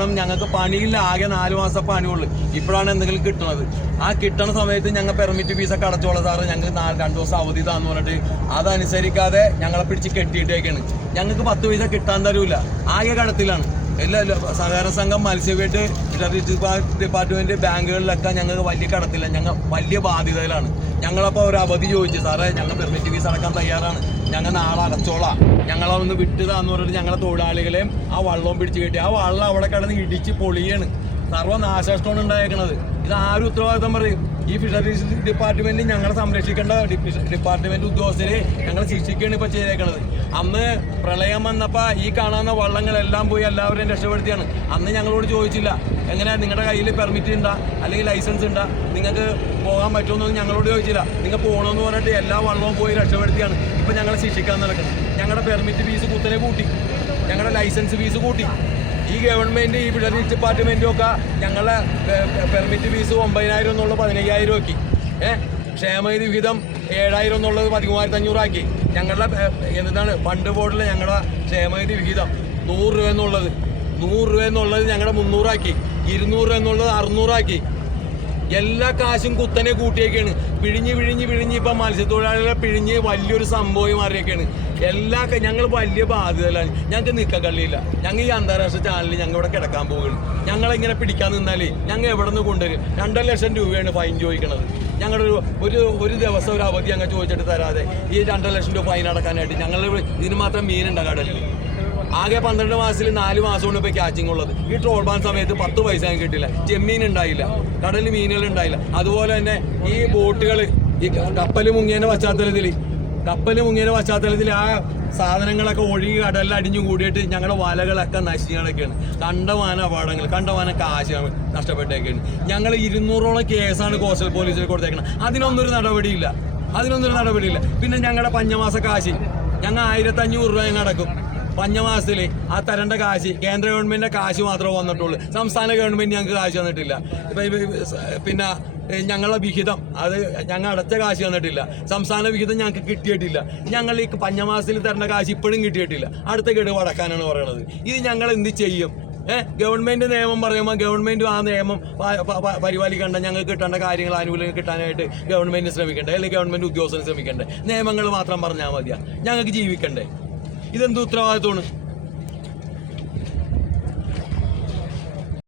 കാരണം ഞങ്ങൾക്ക് പണിയില്ല ആകെ നാല് മാസം പണിയുള്ളൂ. ഇപ്പോഴാണ് എന്തെങ്കിലും കിട്ടുന്നത് ആ കിട്ടണ സമയത്ത് ഞങ്ങൾ പെർമിറ്റ് ഫീസൊക്കെ അടച്ചോളാം സാറ്. ഞങ്ങൾക്ക് നാല് രണ്ട് ദിവസം അവധി താന്ന് പറഞ്ഞിട്ട് അതനുസരിക്കാതെ ഞങ്ങളെ പിടിച്ച് കെട്ടിയിട്ടേക്കാണ്. ഞങ്ങൾക്ക് പത്ത് പൈസ കിട്ടാൻ തരൂല. ആകെ കടത്തിലാണ്. എല്ലാ ഇല്ല. സഹകരണ സംഘം മത്സ്യഫെഡ് ഡിപ്പാർട്ട്മെന്റ് ബാങ്കുകളിലൊക്കെ ഞങ്ങൾക്ക് വലിയ കടത്തില്ല. ഞങ്ങൾ വലിയ ബാധ്യതയിലാണ്. ഞങ്ങളപ്പോൾ ഒരു അവധി ചോദിച്ചു. സാറേ ഞങ്ങൾ പെർമിറ്റ് ഫീസ് അടക്കാൻ തയ്യാറാണ്. ഞങ്ങൾ നാളെ അടച്ചോളാം. ഞങ്ങളെ ഒന്ന് വിട്ടതാന്ന് പറഞ്ഞിട്ട് ഞങ്ങളെ തൊഴിലാളികളെയും ആ വള്ളവും പിടിച്ചു കെട്ടി. ആ വള്ളം അവിടെ കിടന്ന് ഇടിച്ച് പൊളിയാണ്. സർവനാശനഷ്ടമാണ് ഉണ്ടായേക്കണത് ഇത് ആരും ഉത്തരവാദിത്തം പറയും. ഈ ഫിഷറീസ് ഡിപ്പാർട്ട്മെന്റ് ഞങ്ങളെ സംരക്ഷിക്കേണ്ട ഡിപ്പാർട്ട്മെന്റ് ഉദ്യോഗസ്ഥരെ ഞങ്ങളെ ശിക്ഷിക്കുകയാണ് ഇപ്പൊ ചെയ്തേക്കണത്. അന്ന് പ്രളയം വന്നപ്പോ ഈ കാണാവുന്ന വള്ളങ്ങളെല്ലാം പോയി എല്ലാവരെയും രക്ഷപ്പെടുത്തിയാണ്. അന്ന് ഞങ്ങളോട് ചോദിച്ചില്ല എങ്ങനെ നിങ്ങളുടെ കയ്യിൽ പെർമിറ്റ് ഉണ്ടാ അല്ലെങ്കിൽ ലൈസൻസ് ഉണ്ടാ നിങ്ങൾക്ക് പോകാൻ പറ്റുമെന്നൊന്നും ഞങ്ങളോട് ചോദിച്ചില്ല. നിങ്ങൾ പോകണമെന്ന് പറഞ്ഞിട്ട് എല്ലാ വള്ളവും പോയി രക്ഷപ്പെടുത്തിയാണ്. ഇപ്പൊ ഞങ്ങളെ ശിക്ഷിക്കാൻ നടക്കുന്നത് ഞങ്ങളുടെ പെർമിറ്റ് ഫീസ് കുത്തനെ കൂട്ടി. ഞങ്ങളുടെ ലൈസൻസ് ഫീസ് കൂട്ടി. ഈ ഗവൺമെന്റ് ഈ ഫിഷറീസ് ഡിപ്പാർട്ട്മെന്റും ഒക്കെ ഞങ്ങളെ പെർമിറ്റ് ഫീസ് ഒമ്പതിനായിരം എന്നുള്ള പതിനയ്യായിരം ആക്കി. ഏഹ് ക്ഷേമനിധി വിഹിതം ഏഴായിരം എന്നുള്ളത് പതിമൂവായിരത്തി അഞ്ഞൂറാക്കി ഞങ്ങളുടെ എന്താണ് ഫണ്ട് ബോർഡിൽ ഞങ്ങളുടെ ക്ഷേമനിധി വിഹിതം നൂറ് രൂപ എന്നുള്ളത്. നൂറ് രൂപ എന്നുള്ളത് ഞങ്ങളുടെ മുന്നൂറാക്കി. ഇരുന്നൂറ് രൂപ എന്നുള്ളത് അറുന്നൂറാക്കി. എല്ലാ കാശും കുത്തനെ കൂട്ടിയൊക്കെയാണ് പിഴിഞ്ഞ് പിഴിഞ്ഞ് പിഴിഞ്ഞ് ഇപ്പം മത്സ്യത്തൊഴിലാളികളെ പിഴിഞ്ഞ് വലിയൊരു സംഭവം മാറിയൊക്കെയാണ് എല്ലാ ഞങ്ങൾ വലിയ ബാധ്യതയിലാണ്. ഞങ്ങൾക്ക് നിൽക്കാൻ കഴിയില്ല. ഞങ്ങൾ ഈ അന്താരാഷ്ട്ര ചാനലിൽ ഞങ്ങൾ ഇവിടെ കിടക്കാൻ പോവുകയാണ്. ഞങ്ങളിങ്ങനെ പിടിക്കാൻ നിന്നാലേ ഞങ്ങൾ എവിടെ നിന്ന് കൊണ്ടുവരും? രണ്ടര ലക്ഷം രൂപയാണ് ഫൈൻ ചോദിക്കുന്നത് ഞങ്ങളുടെ ഒരു ഒരു ഒരു ദിവസം ഒരു അവധി ഞങ്ങൾ ചോദിച്ചിട്ട് തരാതെ ഈ രണ്ടര ലക്ഷം രൂപ ഫൈൻ അടക്കാനായിട്ട് ഞങ്ങൾ ഇതിന് മാത്രം മീനുണ്ടാകാടല്ലേ ആകെ പന്ത്രണ്ട് മാസത്തിൽ നാല് മാസം കൊണ്ട് ഇപ്പൊ ക്യാച്ചിങ് ഉള്ളത്. ഈ ട്രോൾ ബാൻ സമയത്ത് പത്ത് പൈസ കിട്ടില്ല. ചെമ്മീൻ ഉണ്ടായില്ല. കടലിൽ മീനുകൾ ഉണ്ടായില്ല. അതുപോലെ തന്നെ ഈ ബോട്ടുകൾ ഈ കപ്പൽ മുങ്ങിയതിന്റെ പശ്ചാത്തലത്തിൽ കപ്പൽ മുങ്ങിയതിന്റെ പശ്ചാത്തലത്തിൽ ആ സാധനങ്ങളൊക്കെ ഒഴുകി കടലിൽ അടിഞ്ഞു കൂടിയിട്ട് ഞങ്ങളുടെ വലകളൊക്കെ നശികളൊക്കെയാണ് കണ്ടമാന അപകടങ്ങൾ കണ്ടമാന കാശ് നഷ്ടപ്പെട്ടേക്കാണ് ഞങ്ങൾ ഇരുന്നൂറോളം കേസാണ് കോസ്റ്റൽ പോലീസിൽ കൊടുത്തേക്കുന്നത് അതിനൊന്നും ഒരു നടപടിയില്ല. അതിനൊന്നും ഒരു നടപടിയില്ല. പിന്നെ ഞങ്ങളുടെ പഞ്ഞമാസ കാശ് ഞങ്ങൾ ആയിരത്തി അഞ്ഞൂറ് രൂപ ഞങ്ങൾ അടക്കും. പഞ്ഞമാസത്തിൽ ആ തരേണ്ട കാശ് കേന്ദ്ര ഗവൺമെന്റിന്റെ കാശ് മാത്രമേ വന്നിട്ടുള്ളൂ. സംസ്ഥാന ഗവൺമെന്റ് ഞങ്ങൾക്ക് കാശ് തന്നിട്ടില്ല. പിന്നെ ഞങ്ങളുടെ വിഹിതം അത് ഞങ്ങൾ അടച്ച കാശ് തന്നിട്ടില്ല. സംസ്ഥാന വിഹിതം ഞങ്ങൾക്ക് കിട്ടിയിട്ടില്ല. ഞങ്ങൾ ഈ പഞ്ഞമാസത്തിൽ തരേണ്ട കാശ് ഇപ്പോഴും കിട്ടിയിട്ടില്ല. അടുത്ത ഗഡു അടക്കാനാണ് പറയുന്നത് ഇത് ഞങ്ങൾ എന്ത് ചെയ്യും? ഏഹ് ഗവൺമെന്റ് നിയമം പറയുമ്പോൾ ഗവൺമെന്റ് ആ നിയമം പരിപാലിക്കേണ്ട. ഞങ്ങൾക്ക് കിട്ടേണ്ട കാര്യങ്ങൾ ആനുകൂല്യം കിട്ടാനായിട്ട് ഗവൺമെന്റ് ശ്രമിക്കണ്ടേ? അല്ലെങ്കിൽ ഗവൺമെന്റ് ഉദ്യോഗസ്ഥന് ശ്രമിക്കണ്ടേ? നിയമങ്ങൾ മാത്രം പറഞ്ഞാൽ മതിയാ. ഞങ്ങൾക്ക് ജീവിക്കണ്ടേ? ഇതെന്ത് ഉത്തരവാദിത്വമാണ്?